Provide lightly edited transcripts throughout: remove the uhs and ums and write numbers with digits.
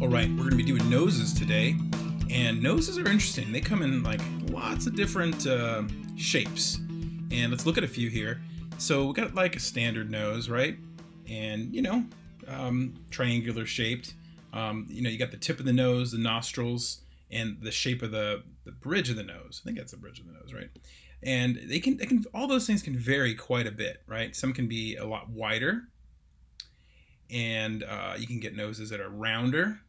All right, we're going to be doing noses today, and noses are interesting. They come in like lots of different shapes, and let's look at a few here. So we got like a standard nose, right? And triangular shaped. You got the tip of the nose, the nostrils, and the shape of the bridge of the nose. I think that's the bridge of the nose, right? And they can all those things can vary quite a bit, right? Some can be a lot wider, and you can get noses that are rounder,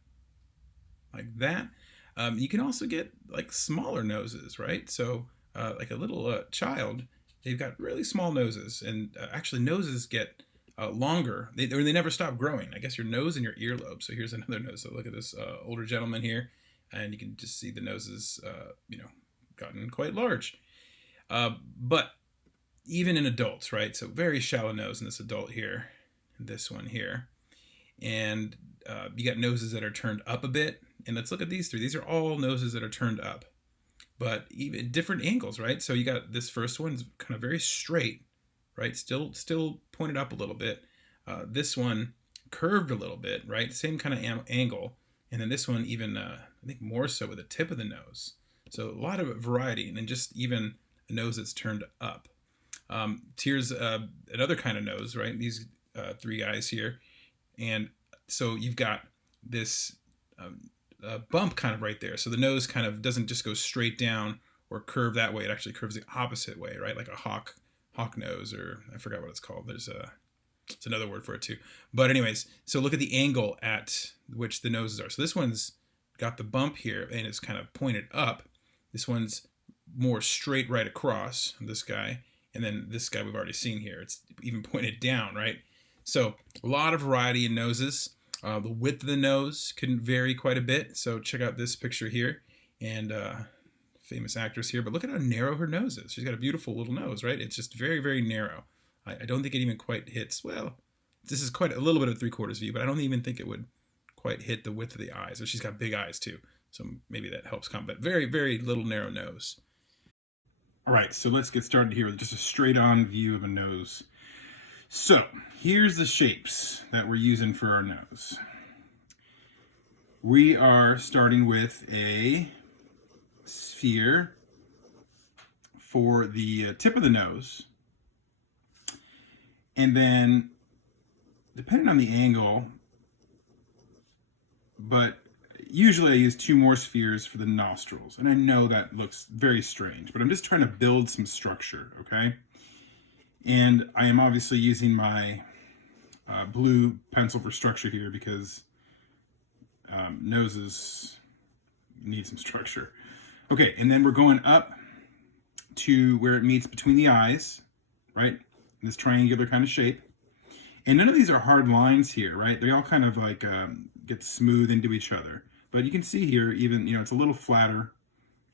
like that. You can also get like smaller noses, right? So like a little child, they've got really small noses, and actually noses get longer. They never stop growing. I guess your nose and your earlobe. So here's another nose. So look at this older gentleman here, and you can just see the noses, gotten quite large. But even in adults, right? So very shallow nose in this adult here, and this one here, and you got noses that are turned up a bit. And let's look at these three. These are all noses that are turned up, but even different angles, right? So you got this first one's kind of very straight, right? Still pointed up a little bit. This one curved a little bit, right? Same kind of angle. And then this one even, I think more so with the tip of the nose. So a lot of variety, and then just even a nose that's turned up. Here's another kind of nose, right? These three guys here. And so you've got this bump kind of right there. So the nose kind of doesn't just go straight down or curve that way. It actually curves the opposite way, right? Like a hawk nose, or I forgot what it's called. It's another word for it too. But anyways, so look at the angle at which the noses are. So this one's got the bump here and it's kind of pointed up. This one's more straight right across, this guy. And then this guy we've already seen here. It's even pointed down, right? So a lot of variety in noses. The width of the nose can vary quite a bit. So check out this picture here, and famous actress here. But look at how narrow her nose is. She's got a beautiful little nose, right? It's just very, very narrow. I don't think it even quite hits. Well, this is quite a little bit of 3/4 view, but I don't even think it would quite hit the width of the eyes. So she's got big eyes too. So maybe that helps come. But very, very little narrow nose. All right, so let's get started here with just a straight-on view of a nose. So here's the shapes that we're using for our nose. We are starting with a sphere for the tip of the nose. And then, depending on the angle, but usually I use 2 more spheres for the nostrils. And I know that looks very strange, but I'm just trying to build some structure, okay? And I am obviously using my blue pencil for structure here because noses need some structure. Okay, and then we're going up to where it meets between the eyes, right? This triangular kind of shape. And none of these are hard lines here, right? They all kind of like get smooth into each other. But you can see here, even, it's a little flatter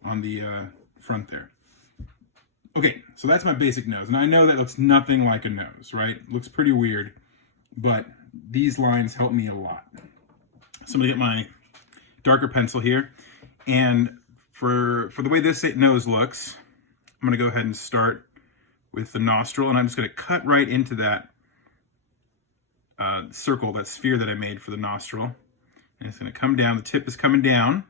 on the front there. Okay, so that's my basic nose. And I know that looks nothing like a nose, right? It looks pretty weird, but these lines help me a lot. So I'm gonna get my darker pencil here. And for the way this nose looks, I'm gonna go ahead and start with the nostril, and I'm just gonna cut right into that circle, that sphere that I made for the nostril. And it's gonna come down, the tip is coming down.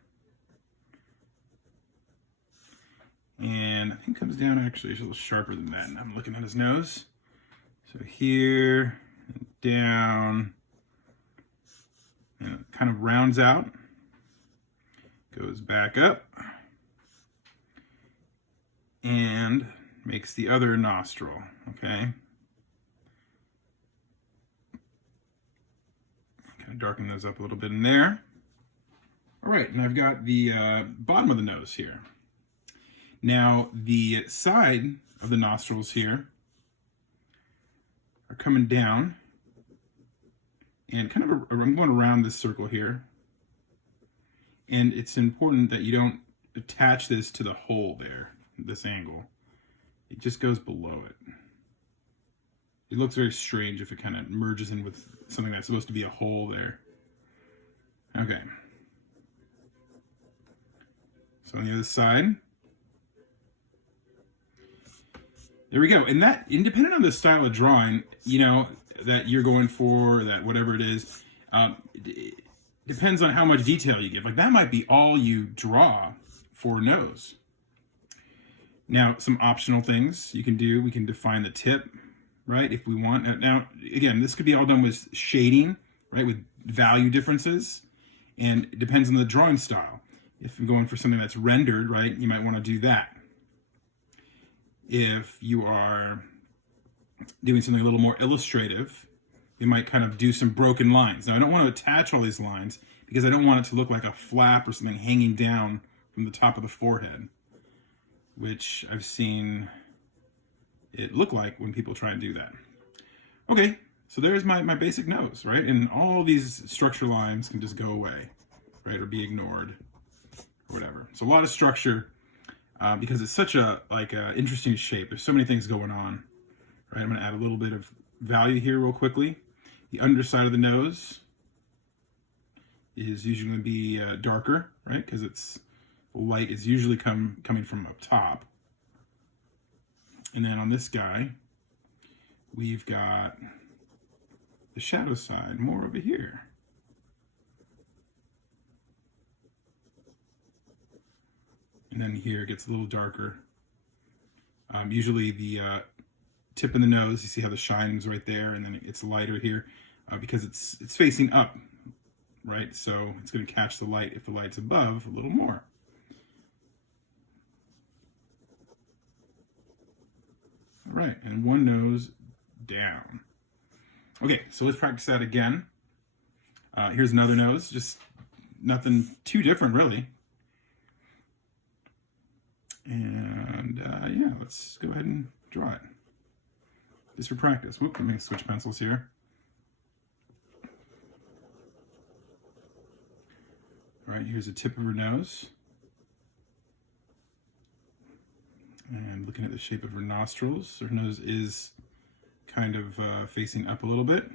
And I think it comes down actually a little sharper than that. And I'm looking at his nose. So here, and down, and it kind of rounds out, goes back up, and makes the other nostril, okay? Kind of darken those up a little bit in there. All right, and I've got the bottom of the nose here. Now, the side of the nostrils here are coming down, and kind of I'm going around this circle here. And it's important that you don't attach this to the hole there, this angle. It just goes below it. It looks very strange if it kind of merges in with something that's supposed to be a hole there. Okay. So on the other side, There we go. And that, independent on the style of drawing, you know, that you're going for, that whatever it is, it depends on how much detail you give. Like that might be all you draw for nose. Now, some optional things you can do. We can define the tip, right, if we want. Now, again, this could be all done with shading, right, with value differences. And it depends on the drawing style. If you're going for something that's rendered, right, you might want to do that. If you are doing something a little more illustrative, you might kind of do some broken lines. Now, I don't want to attach all these lines because I don't want it to look like a flap or something hanging down from the top of the forehead, which I've seen it look like when people try and do that. Okay, so there's my basic nose, right? And all these structure lines can just go away, right, or be ignored, or whatever. So a lot of structure. Because it's such a interesting shape. There's so many things going on, right? I'm going to add a little bit of value here real quickly. The underside of the nose is usually going to be darker, right? Because it's light is usually coming from up top. And then on this guy, we've got the shadow side more over here. And then here it gets a little darker. Usually the tip of the nose, you see how the shine is right there, and then it gets lighter here because it's facing up, right? So it's going to catch the light if the light's above a little more. All right, and one nose down. Okay, so let's practice that again. Here's another nose, just nothing too different really. And yeah, let's go ahead and draw it. Just for practice. Whoop, let me switch pencils here. All right, here's the tip of her nose. And looking at the shape of her nostrils, her nose is kind of facing up a little bit.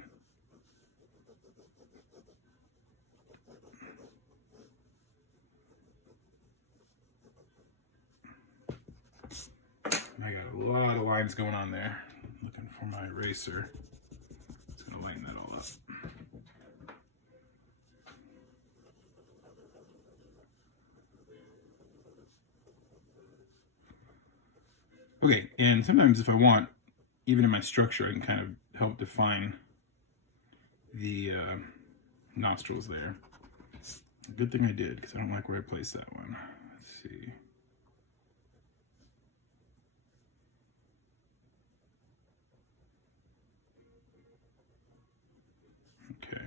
I got a lot of lines going on there. Looking for my eraser. It's going to lighten that all up. Okay, and sometimes if I want, even in my structure, I can kind of help define the nostrils there. Good thing I did, because I don't like where I placed that one. Let's see. Okay.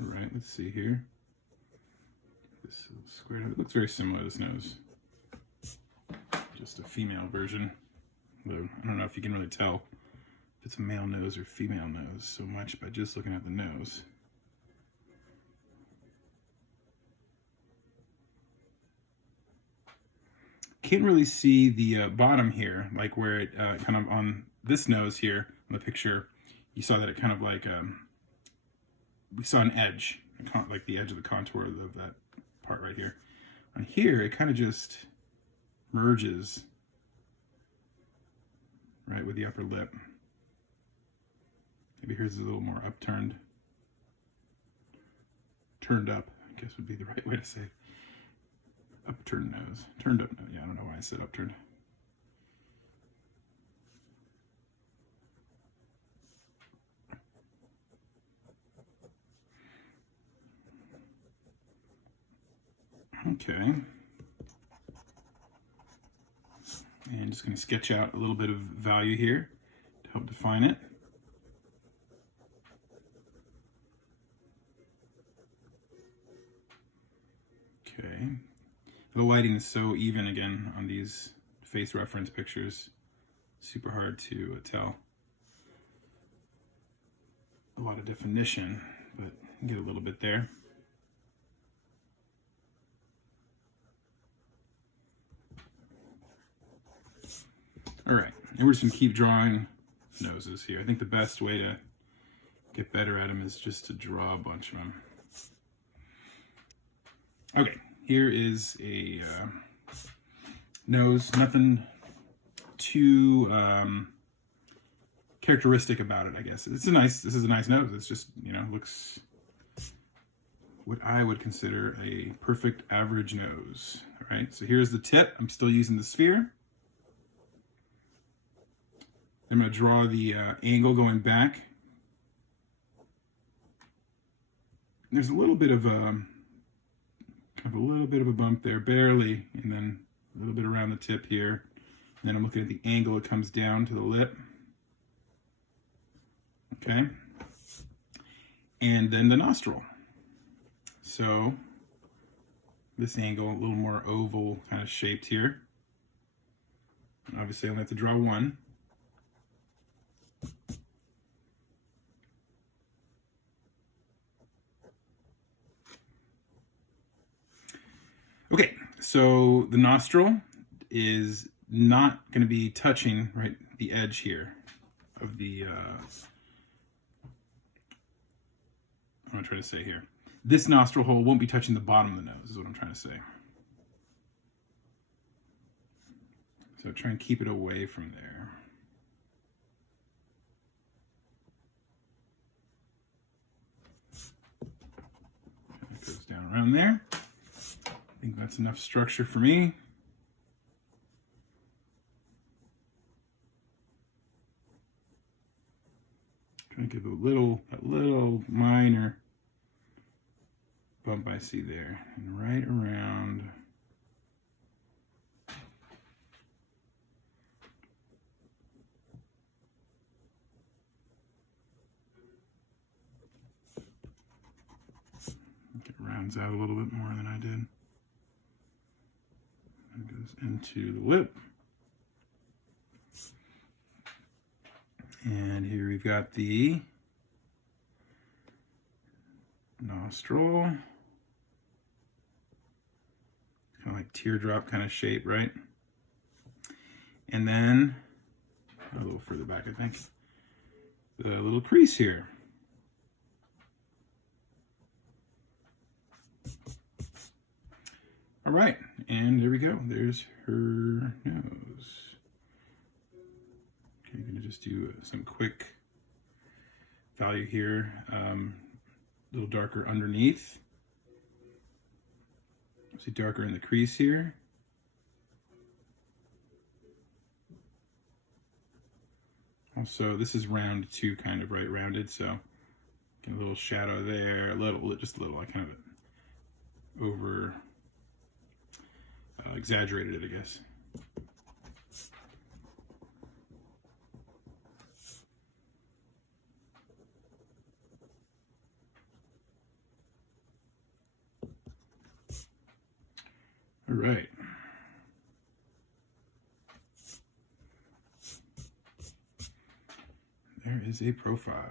All right, let's see here. This little square, it looks very similar to this nose. Just a female version. Though I don't know if you can really tell if it's a male nose or female nose so much by just looking at the nose. Can't really see the bottom here, like where it kind of on this nose here in the picture, you saw that it kind of like, we saw an edge, like the edge of the contour of that part right here. On here, it kind of just merges right with the upper lip. Maybe here's a little more upturned. Turned up, I guess would be the right way to say it. Upturned nose. Turned up nose. Yeah, I don't know why I said upturned. Okay. And just going to sketch out a little bit of value here to help define it. Okay. The lighting is so even again on these face reference pictures. Super hard to tell. A lot of definition, but you get a little bit there. All right, and we're just gonna keep drawing noses here. I think the best way to get better at them is just to draw a bunch of them. Okay, here is a nose. Nothing too characteristic about it, I guess. This is a nice nose. It's just, you know, looks what I would consider a perfect average nose. All right, so here's the tip. I'm still using the sphere. I'm going to draw the angle going back. There's a little bit of a bump there, barely, and then a little bit around the tip here. And then I'm looking at the angle it comes down to the lip. Okay, and then the nostril. So this angle, a little more oval kind of shaped here. And obviously, I'll have to draw one. Okay, so the nostril is not going to be touching right the edge here of the. I'm going to try to say here. This nostril hole won't be touching the bottom of the nose, is what I'm trying to say. So try and keep it away from there. It goes down around there. I think that's enough structure for me. Trying to give a little minor bump I see there, and right around. It rounds out a little bit more than I did. It goes into the lip. And here we've got the nostril. Kind of like teardrop kind of shape, right? And then a little further back, I think, the little crease here. All right, and there we go. There's her nose. Okay, I'm gonna just do some quick value here. A little darker underneath. See darker in the crease here. Also, this is round too, kind of right rounded, so get a little shadow there, just a little. I kind of over exaggerated it, I guess. All right. There is a profile.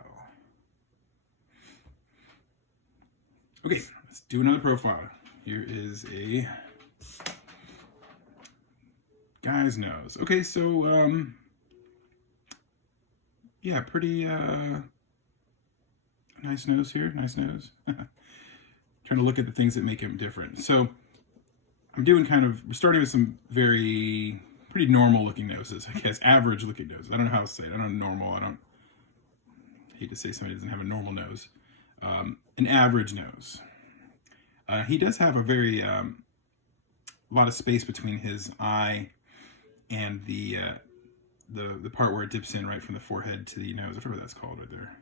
Okay, let's do another profile. Here is a guy's nose. Okay, so yeah, pretty nice nose here, nice nose. Trying to look at the things that make him different. So I'm doing we're starting with some pretty normal looking noses, I guess, average looking noses. I don't know how to say it. I don't know normal. I hate to say somebody doesn't have a normal nose. An average nose. He does have a lot of space between his eye and the part where it dips in right from the forehead to the nose. I forget what that's called right there.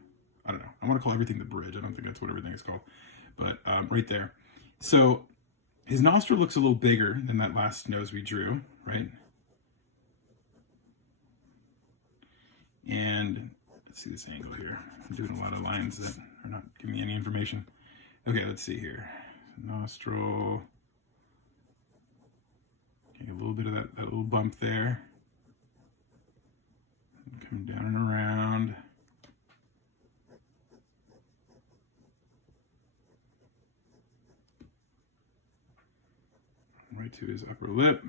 I don't know. I want to call everything the bridge. I don't think that's what everything is called. But right there. So his nostril looks a little bigger than that last nose we drew, right? And let's see this angle here. I'm doing a lot of lines that are not giving me any information. Okay, let's see here. Nostril. Okay, a little bit of that little bump there. Come down and around. Right to his upper lip.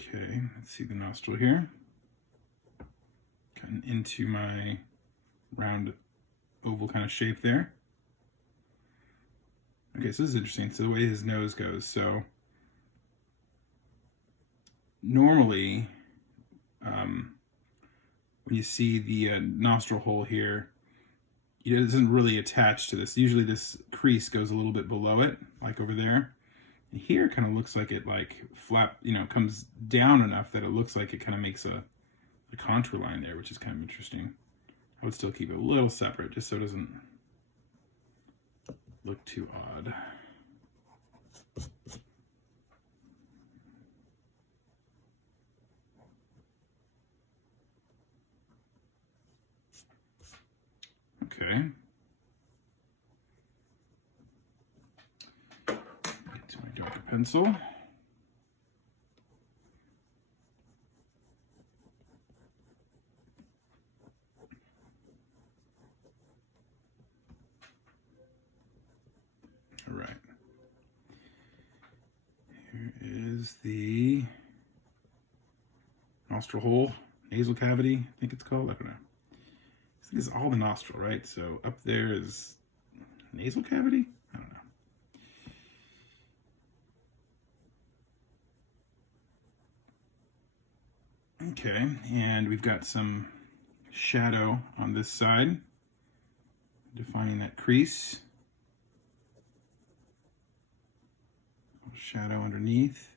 Okay, let's see the nostril here. and into my round oval kind of shape there. Okay, so this is interesting. So the way his nose goes, so normally when you see the nostril hole here, it doesn't really attach to this. Usually this crease goes a little bit below it, like over there. And here it kind of looks like it comes down enough that it looks like it kind of makes a contour line there, which is kind of interesting. I would still keep it a little separate just so it doesn't look too odd. Okay. Get to my darker pencil. All right. Here is the nostril hole, nasal cavity, I think it's called. I don't know. This is all the nostril, right? So up there is nasal cavity? I don't know. Okay, and we've got some shadow on this side, defining that crease. Shadow underneath.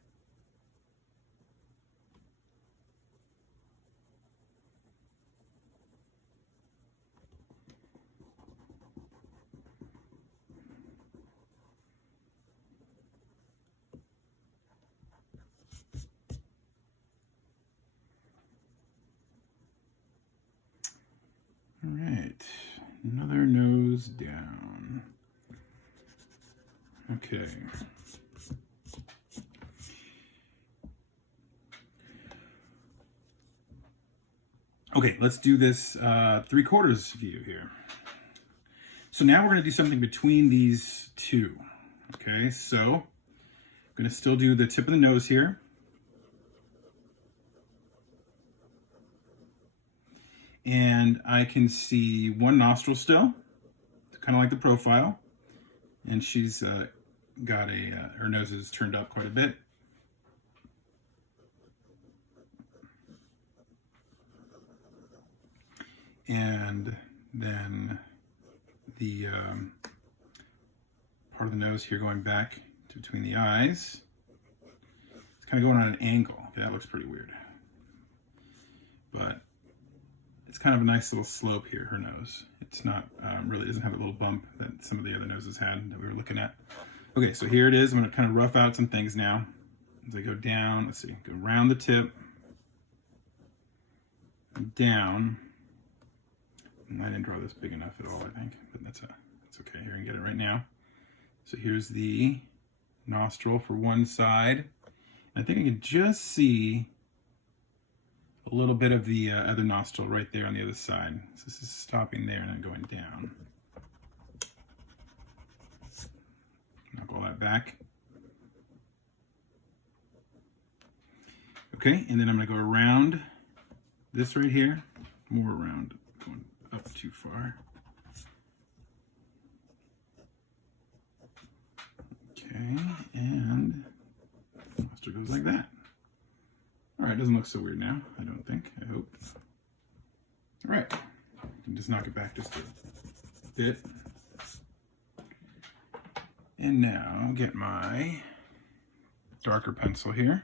All right, another nose down. Okay. Okay, let's do this 3/4 view here. So now we're going to do something between these two. Okay, so I'm going to still do the tip of the nose here. And I can see one nostril still, kind of like the profile. And she's got her nose is turned up quite a bit. And then the part of the nose here going back to between the eyes. It's kind of going on an angle. Okay, that looks pretty weird. But it's kind of a nice little slope here, her nose. It's not, really doesn't have a little bump that some of the other noses had that we were looking at. Okay, so here it is. I'm gonna kind of rough out some things now. As I go down, let's see, go around the tip, down. I didn't draw this big enough at all, I think, but that's okay. Here, I can get it right now. So here's the nostril for one side. I think I can just see a little bit of the other nostril right there on the other side. So this is stopping there and then going down. Knock all that back. Okay, and then I'm gonna go around this right here, more around, going up too far. Okay, and the nostril goes like that. All right, doesn't look so weird now, I don't think, I hope. All right, and just knock it back just a bit. And now get my darker pencil here.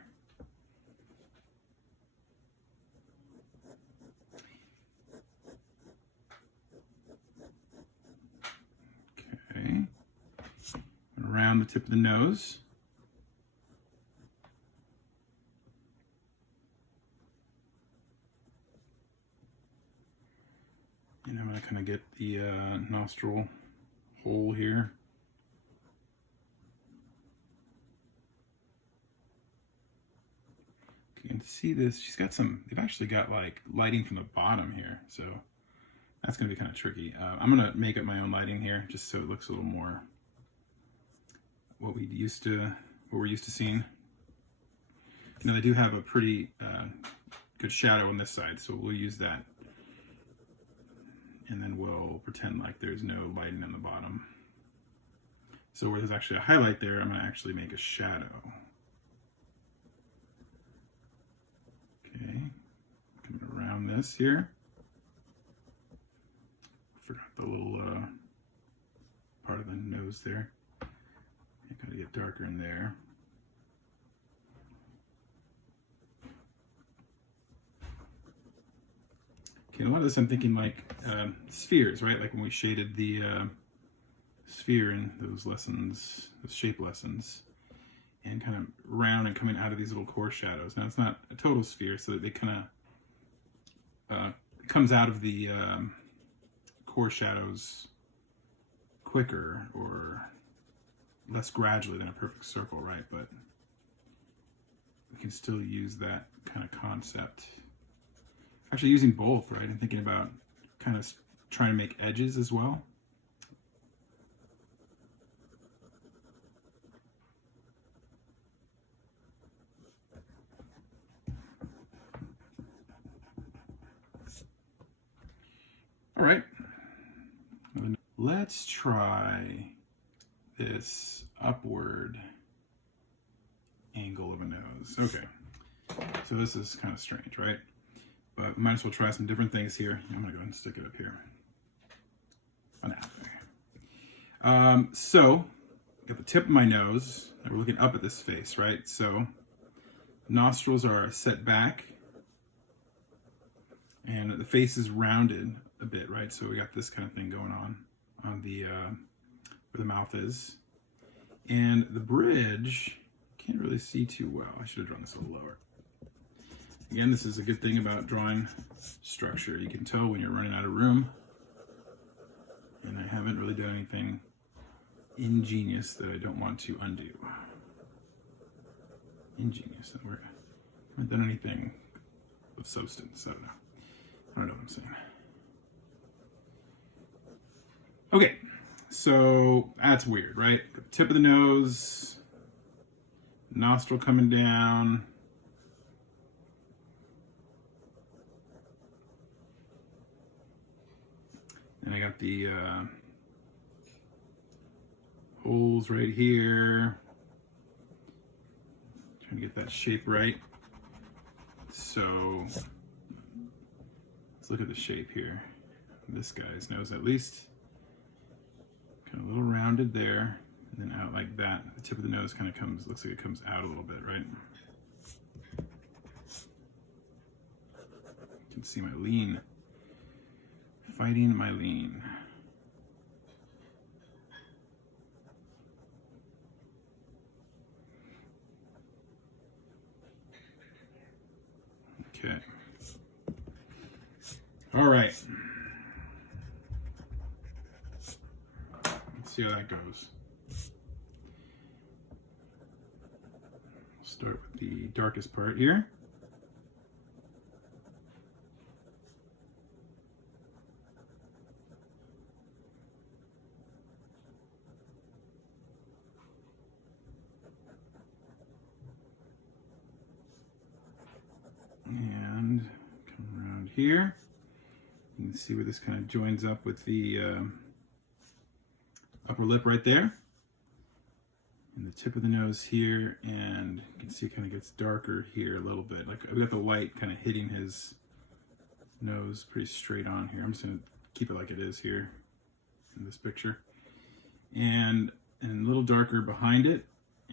Okay, around the tip of the nose. And I'm going to kind of get the nostril hole here. You can see this, she's got some, they've actually got like lighting from the bottom here, so that's going to be kind of tricky. I'm going to make up my own lighting here just so it looks a little more what we're used to seeing. You know, they do have a pretty good shadow on this side, so we'll use that and then we'll pretend like there's no lighting on the bottom. So where there's actually a highlight there, I'm going to actually make a shadow. Okay, coming around this here. Forgot the little part of the nose there. You gotta get darker in there. Okay, a lot of this I'm thinking like spheres, right? Like when we shaded the sphere in those lessons, those shape lessons, and kind of round and coming out of these little core shadows. Now it's not a total sphere, so that they kind of comes out of the core shadows quicker or less gradually than a perfect circle, right? But we can still use that kind of concept. Actually using both, right? And thinking about kind of trying to make edges as well. All right, let's try this upward angle of a nose. Okay, so this is kind of strange, right? But might as well try some different things here. I'm gonna go ahead and stick it up here. Oh, no. So, got the tip of my nose, and we're looking up at this face, right? So, nostrils are set back, and the face is rounded a bit, right? So we got this kind of thing going on the where the mouth is, and the bridge can't really see too well. I should have drawn this a little lower. Again, this is a good thing about drawing structure. You can tell when you're running out of room, and I haven't really done anything ingenious that I don't want to undo. Ingenious. I haven't done anything of substance. I don't know what I'm saying. Okay, so that's weird, right? Tip of the nose, nostril coming down. And I got the holes right here. Trying to get that shape right. So let's look at the shape here. This guy's nose, at least. Kind of a little rounded there, and then out like that. The tip of the nose kind of comes, looks like it comes out a little bit, right? You can see my lean. Fighting my lean. Okay. All right. Let's see how that goes. Start with the darkest part here. And come around here. You can see where this kind of joins up with the upper lip right there. And the tip of the nose here, and you can see it kind of gets darker here a little bit. Like I've got the light kind of hitting his nose pretty straight on here. I'm just gonna keep it like it is here in this picture. And a little darker behind it,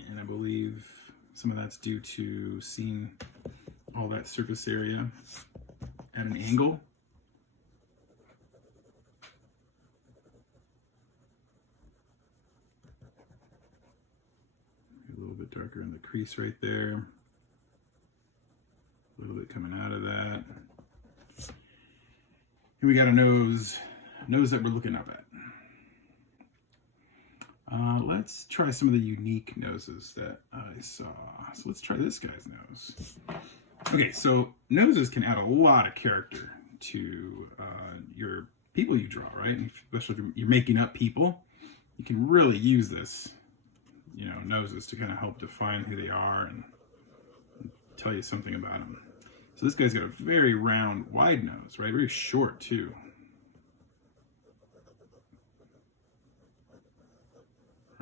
and I believe some of that's due to seeing all that surface area at an angle. A little bit darker in the crease right there. A little bit coming out of that. And we got a nose that we're looking up at. Let's try some of the unique noses that I saw. So let's try this guy's nose. Okay, so noses can add a lot of character to your people you draw, right? And especially if you're making up people, you can really use this, noses to kind of help define who they are and tell you something about them. So this guy's got a very round, wide nose, right? Very short too.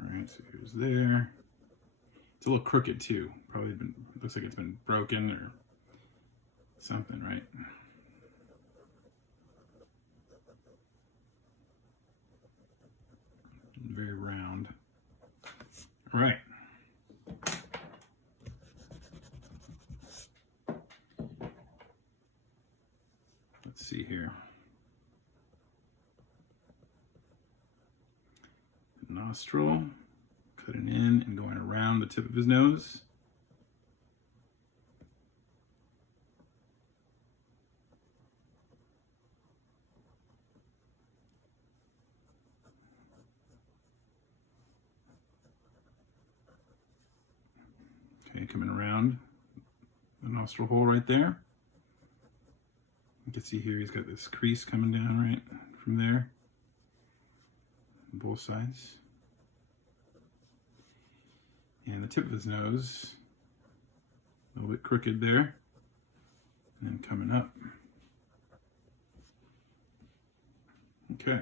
All right, so here's there. It's a little crooked too. Probably looks like it's been broken or something, right? Very round. All right. Let's see here. Nostril, cutting in and going around the tip of his nose. Okay, coming around the nostril hole right there. You can see here he's got this crease coming down right from there, on both sides. And the tip of his nose, a little bit crooked there, and then coming up. Okay.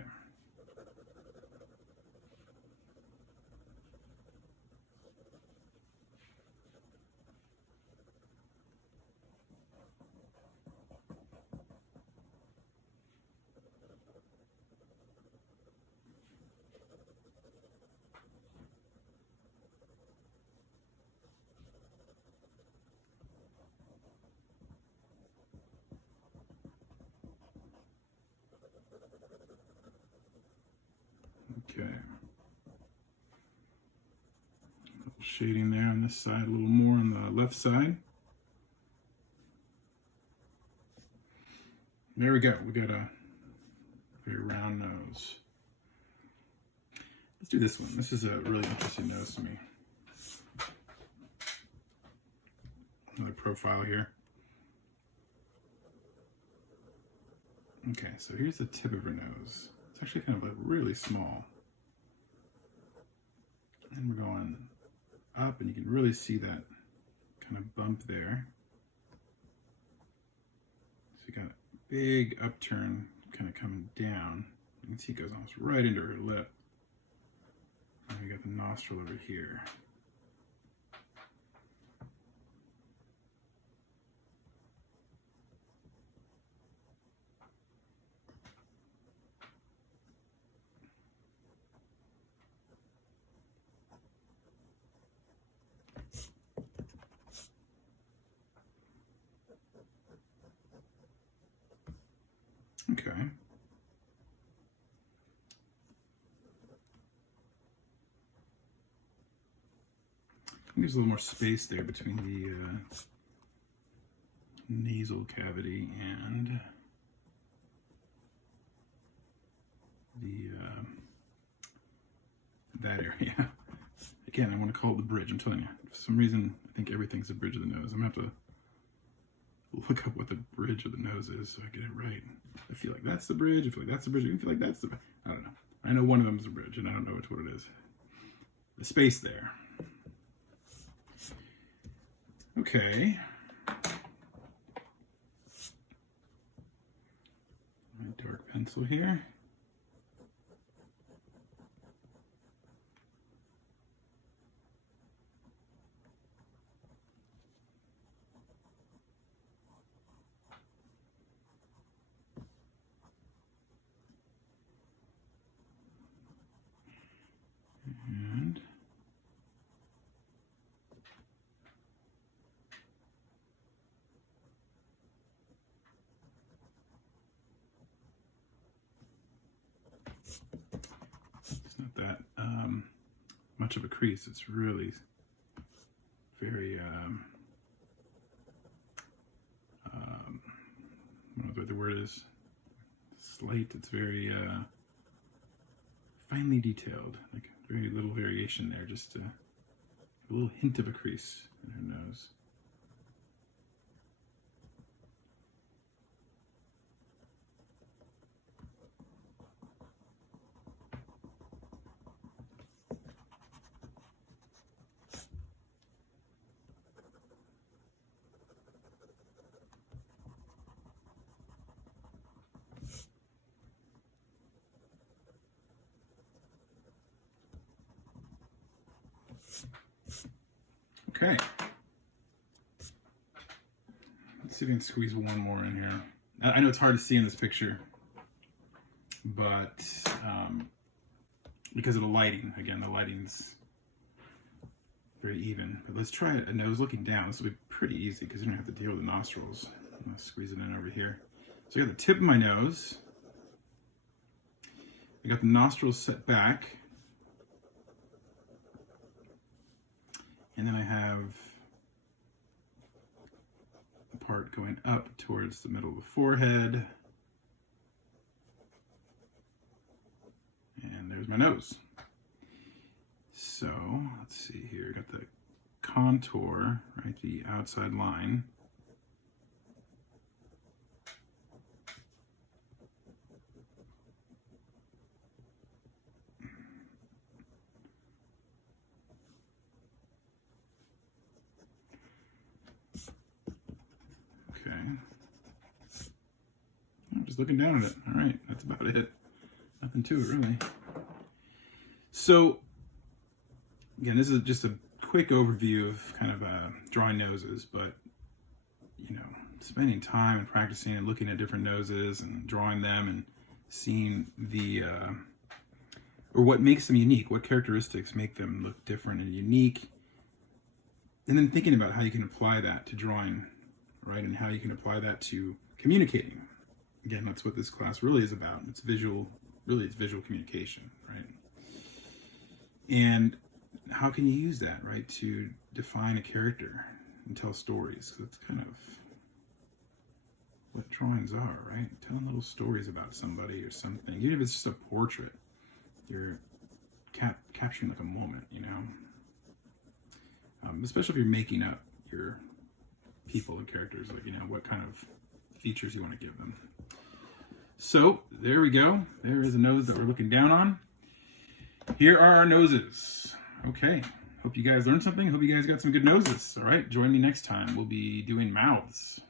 Okay. A little shading there on this side, a little more on the left side. There we go. We got a very round nose. Let's do this one. This is a really interesting nose to me. Another profile here. Okay, so here's the tip of her nose. It's actually kind of like really small. And we're going up, and you can really see that kind of bump there. So you got a big upturn kind of coming down. You can see it goes almost right into her lip. And we got the nostril over here. Okay. There's a little more space there between the nasal cavity and the that area. Again, I want to call it the bridge. I'm telling you, for some reason, I think everything's the bridge of the nose. I'm gonna have to look up what the bridge of the nose is so I get it right. I feel like that's the bridge. I feel like that's the bridge. I feel like that's the. I don't know. I know one of them is a bridge, and I don't know what it is. The space there. Okay. My dark pencil here. And it's not that much of a crease. It's really very I don't know what the word is. Slight. It's very finely detailed. Like very little variation there. Just a little hint of a crease in her nose. Okay. Let's see if we can squeeze one more in here. I know it's hard to see in this picture, but because of the lighting, again, the lighting's very even. But let's try a nose looking down. This will be pretty easy because you don't have to deal with the nostrils. I'm going to squeeze it in over here. So I got the tip of my nose. I got the nostrils set back. And then I have the part going up towards the middle of the forehead. And there's my nose. So let's see here. Got the contour, right? The outside line. Okay. I'm just looking down at it. All right, that's about it. Nothing to it, really. So, again, this is just a quick overview of kind of drawing noses, but, you know, spending time and practicing and looking at different noses and drawing them and seeing the, or what makes them unique, what characteristics make them look different and unique, and then thinking about how you can apply that to drawing, right, and how you can apply that to communicating. Again, that's what this class really is about. It's visual, really it's visual communication, right? And how can you use that, right, to define a character and tell stories? That's kind of what drawings are, right? Telling little stories about somebody or something. Even if it's just a portrait, you're capturing like a moment, you know? Especially if you're making up your people and characters, like, you know, what kind of features you want to give them. So there we go. There is a nose that we're looking down on. Here are our noses. Okay. Hope you guys learned something. Hope you guys got some good noses. All right. Join me next time. We'll be doing mouths.